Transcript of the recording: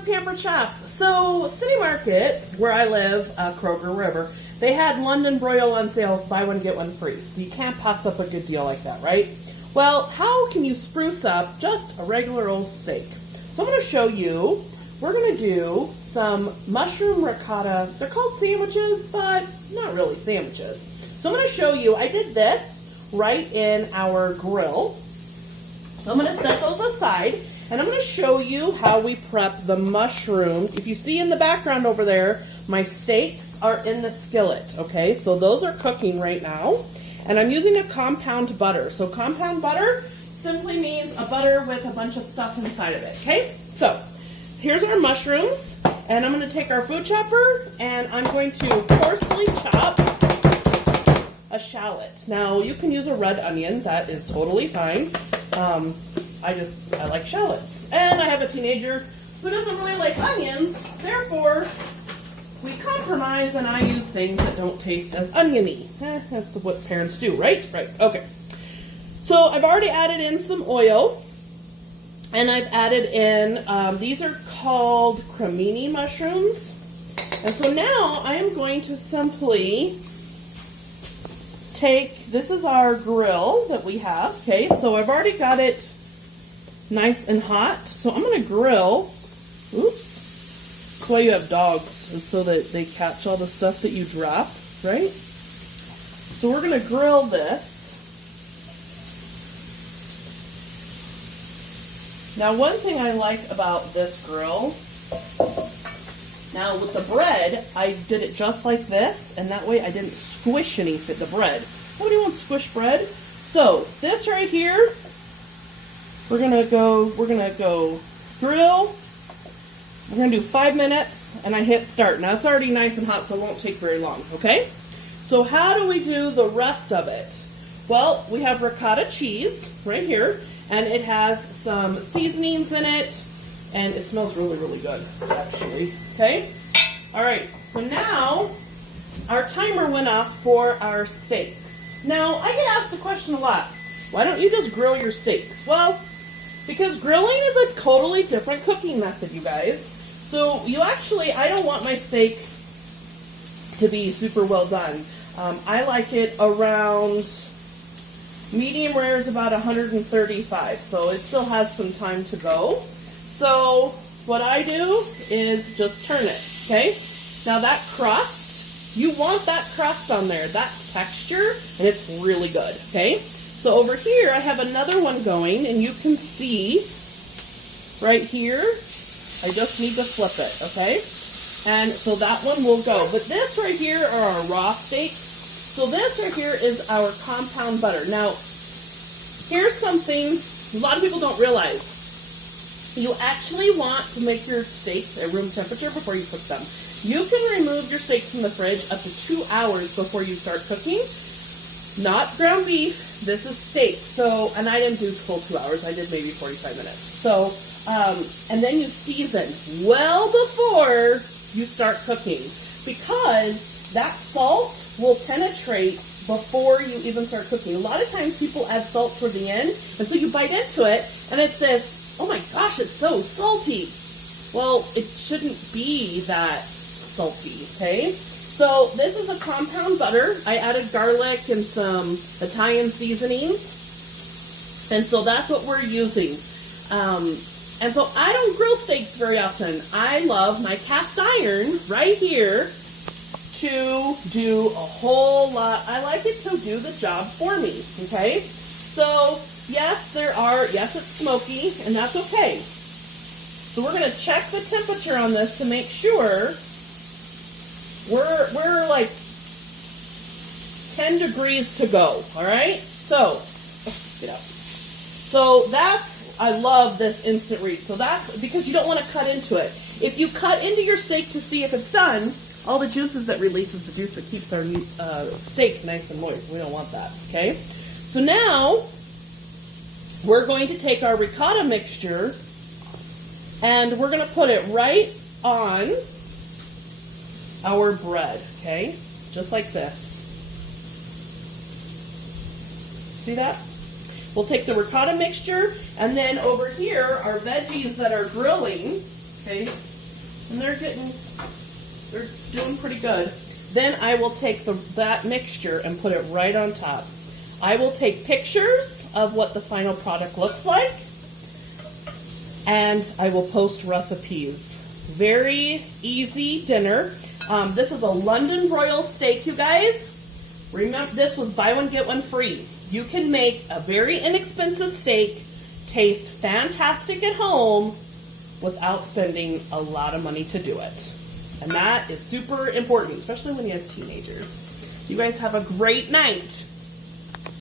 of Pampered Chef. So, City Market, where I live, Kroger, wherever, they had London broil on sale, buy one, get one free. So you can't pass up a good deal like that, right? Well, how can you spruce up just a regular old steak? So I'm going to show you, we're going to do some mushroom ricotta. They're called sandwiches, but not really sandwiches. So I'm going to show you, I did this right in our grill. So I'm going to set those aside, and I'm going to show you how we prep the mushroom. If you see in the background over there, my steaks are in the skillet, okay? So those are cooking right now, and I'm using a compound butter. So compound butter simply means a butter with a bunch of stuff inside of it, okay? So here's our mushrooms, and I'm going to take our food chopper, and I'm going to coarsely chop a shallot. Now, you can use a red onion. That is totally fine. I like shallots. And I have a teenager who doesn't really like onions, therefore we compromise and I use things that don't taste as oniony. That's what parents do, right? Right, okay. So I've already added in some oil, and I've added in, these are called cremini mushrooms. And so now I am going to simply this is our grill that we have, okay? So I've already got it nice and hot. So I'm going to grill, oops, that's why you have dogs, is so that they catch all the stuff that you drop, right? So we're going to grill this. Now, one thing I like about this grill, now with the bread, I did it just like this, and that way I didn't squish anything, the bread. Nobody wants squished bread. So this right here, we're gonna go grill. We're gonna do 5 minutes, and I hit start. Now it's already nice and hot, so it won't take very long, okay? So how do we do the rest of it? Well, we have ricotta cheese right here, and it has some seasonings in it, and it smells really, really good, actually, okay? All right, so now our timer went off for our steaks. Now, I get asked the question a lot, why don't you just grill your steaks? Well, because grilling is a totally different cooking method, you guys. So you actually, I don't want my steak to be super well done. I like it around, medium rare is about 135, so it still has some time to go. So what I do is just turn it, okay? Now that crust, you want that crust on there. That's texture, and it's really good, okay? So over here, I have another one going, and you can see right here, I just need to flip it, okay? And so that one will go. But this right here are our raw steaks. So this right here is our compound butter. Now, here's something a lot of people don't realize. You actually want to make your steaks at room temperature before you cook them. You can remove your steaks from the fridge up to 2 hours before you start cooking. Not ground beef, this is steak. So, and I didn't do full 2 hours, I did maybe 45 minutes. So, and then you season well before you start cooking, because that salt will penetrate before you even start cooking. A lot of times people add salt toward the end, and so you bite into it, and it's this, oh my gosh, it's so salty. Well, it shouldn't be that salty, okay? So this is a compound butter. I added garlic and some Italian seasonings, and so that's what we're using. And so I don't grill steaks very often. I love my cast iron right here to do a whole lot. I like it to do the job for me, okay? So yes, it's smoky, and that's okay. So we're gonna check the temperature on this to make sure we're like 10 degrees to go, all right? So, get out. So I love this instant read. So that's because you don't want to cut into it. If you cut into your steak to see if it's done, all the juices that releases the juice that keeps our steak nice and moist. We don't want that, okay? So now, we're going to take our ricotta mixture, and we're going to put it right on our bread, okay? Just like this. See that? We'll take the ricotta mixture, and then over here, our veggies that are grilling, okay? And they're doing pretty good. Then I will take that mixture and put it right on top. I will take pictures of what the final product looks like, and I will post recipes. Very easy dinner. This is a London broil steak, you guys. Remember, this was buy one, get one free. You can make a very inexpensive steak taste fantastic at home without spending a lot of money to do it. And that is super important, especially when you have teenagers. You guys have a great night.